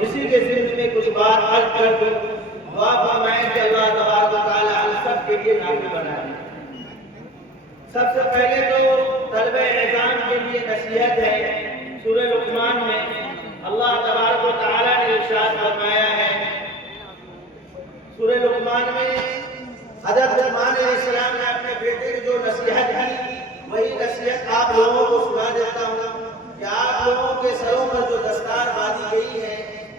اسی کے ذمن میں کچھ بات عرض کر دوں، دعا فرمائیں کہ اللہ تبارک و تعالی ہم سب کے لیے نافع بنائے۔ سب سے پہلے تو طلبہ اعظام کے لیے نصیحت ہے۔ سورہ لقمان میں اللہ تبارک و تعالی نے ارشاد فرمایا ہے، سورہ لقمان میں حضرت لقمان علیہ السلام نے اپنے بیٹے کی جو نصیحت کی، وہی نصیحت آپ لوگوں کو سنا دیتا ہوں کہ آپ لوگوں کے سروں پر جو دستار باندھی گئی ہے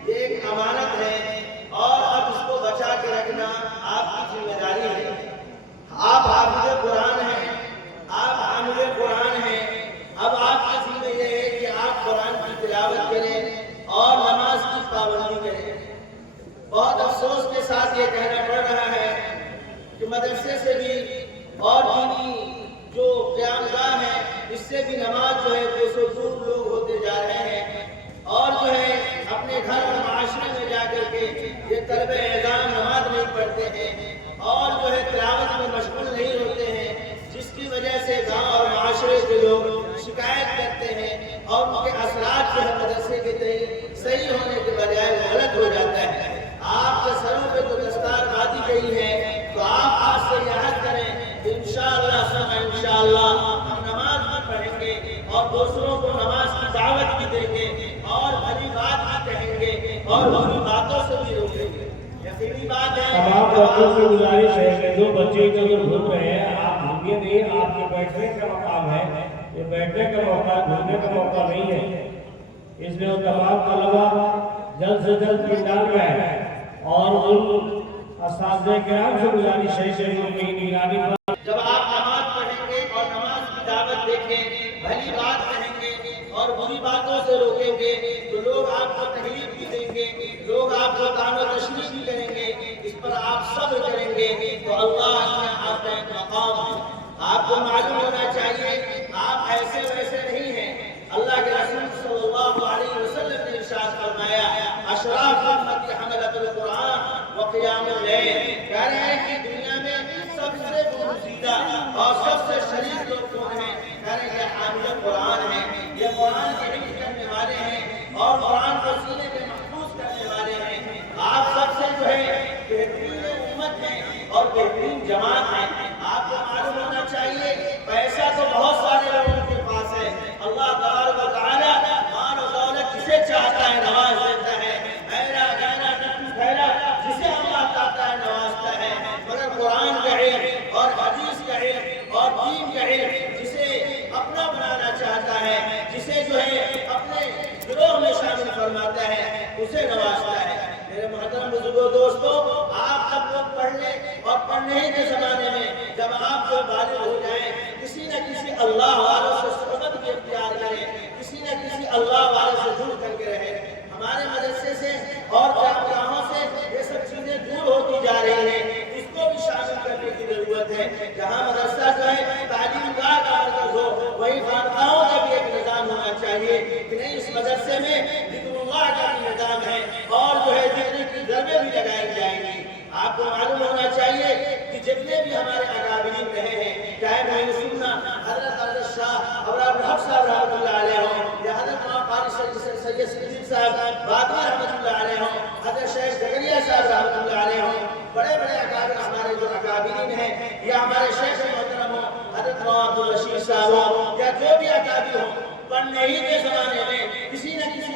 یہ ایک امانت ہے، اور اب اس کو بچا کے رکھنا آپ کی ذمہ داری ہے۔ آپ حافظ قرآن ہیں، آپ حامل قرآن ہیں، اب آپ کی ذمہ یہ ہے کہ آپ قرآن کی تلاوت کریں اور نماز کی پابندی کریں۔ بہت افسوس کے ساتھ یہ کہنا پڑ رہا ہے کہ مدرسے سے بھی اور دینی جو قیام گاہ ہے اس سے بھی نماز جو ہے 200 دور لوگ ہوتے جا رہے ہیں، اور جو ہے اپنے گھر اور معاشرے میں جا کر کے یہ طلبہ اعظام نماز نہیں پڑھتے ہیں اور جو ہے تلاوت میں مشغول نہیں ہوتے ہیں، جس کی وجہ سے گاؤں اور معاشرے کے لوگ شکایت کرتے ہیں اور ان کے اثرات جو ہے مدرسے کے تئیں صحیح ہونے کے بجائے غلط ہو جاتا ہے۔ آپ کے سروں پہ جو دستار باندھی گئی ہے تو آپ آج سے یہ عہد کریں کہ انشاءاللہ ہم نماز بھی پڑھیں گے اور دوسروں کو نماز کی دعوت بھی دیں گے اور بھلی بات بھی کہیں گے اور بری باتوں سے بھی روکیں گے۔ یقینی بات ہے تمام بچوں سے گزارش ہے کہ جو بچے ادھر گھوم رہے ہیں آپ گھومیں نہیں، آپ کے بیٹھنے کا مقام ہے، یہ بیٹھنے کا موقع گھومنے کا موقع نہیں ہے۔ اس لیے تمام طلبہ جلد سے جلد پنڈال میں آئے اور ان اساتذہ کرام سے گزارش ہے کہ ان کی نگرانی پر جب آپ نماز پڑھیں گے اور نماز کی دعوت دیں گے، بھلی بات کہیں گے اور بری باتوں سے روکیں گے تو لوگ آپ کو تکلیف بھی دیں گے، لوگ آپ کو طعن و تشویش بھی کریں گے، اس پر آپ صبر کریں گے تو اللہ نے آپ کا ایک مقام ہے۔ آپ کو معلوم ہونا چاہیے آپ ایسے ویسے نہیں ہیں۔ اللہ کے رسول صلی اللہ علیہ وسلم نے ارشاد فرمایا، اشراف امتی حملۃ القرآن وقیام اللیل، کہہ رہے ہیں کہ دنیا میں سب سے برگزیدہ اور سب سے شریف لوگ کون ہیں؟ کہہ رہے ہیں کہ حامل قرآن ہیں، یہ قرآن کے حفظ کرنے والے ہیں اور قرآن کو سینے میں محفوظ کرنے والے ہیں۔ آپ سب سے جو ہے بہترین امت ہیں اور بہترین جماعت ہیں۔ آپ کو معلوم ہونا چاہیے پیسہ تو بہت سارے لوگوں کے پاس ہے، اللہ تبارک و تعالی مال و دولت جسے چاہتا ہے نواز دیتا ہے، ایرا گہرا نفس گہرا جسے اللہ چاہتا ہے نوازتا ہے، مگر قرآن کا علم اور حدیث کا علم اور دین کا علم جسے اپنا بنانا چاہتا ہے، جسے جو ہے اپنے گروہ میں شامل فرماتا ہے، اسے نوازتا ہے۔ میرے محترم بزرگوں دوستوں، آپ سب لوگ پڑھ لیں اور پڑھنے ہی کے زمانے میں جب آپ جو بالغ ہو جائیں کسی نہ کسی اللہ والوں سے صحبت بھی اختیار کریں، کسی نہ کسی اللہ والے سے جڑ کر کے رہیں۔ ہمارے مدرسے سے اور جامعوں سے یہ سب چیزیں دور ہوتی جا رہی ہیں، اس کو بھی شامل کرنے کی ضرورت ہے۔ جہاں مدرسہ جو ہے تعلیم گاہ کا مرکز ہو، وہی خانقاہوں کا بھی ایک نظام ہونا چاہیے کہ نہیں اس مدرسے میں ذکر اللہ کا بھی نظام ہے اور جو ہے ذکر کی ضربیں بھی لگائی جائیں گی۔ آپ کو معلوم ہونا چاہیے کہ جتنے بھی ہمارے اکابرین رہے ہیں، چاہے معین سننا حضرت شاہ ابرار الحق صاحب رحمۃ اللہ علیہ ہوں یا حضرت مولانا قاری سید صدیق صاحب بادی رحمۃ اللہ علیہ ہوں، حضرت شیخ زکریا صاحب رحمۃ اللہ علیہ ہوں، بڑے بڑے اکابر ہمارے جو اکابرین ہیں، یا ہمارے شیخ محترم ہوں حضرت مولانا عبدالرشید صاحب ہوں، یا جو بھی اکابر ہوں، پڑھنے ہی کے زمانے میں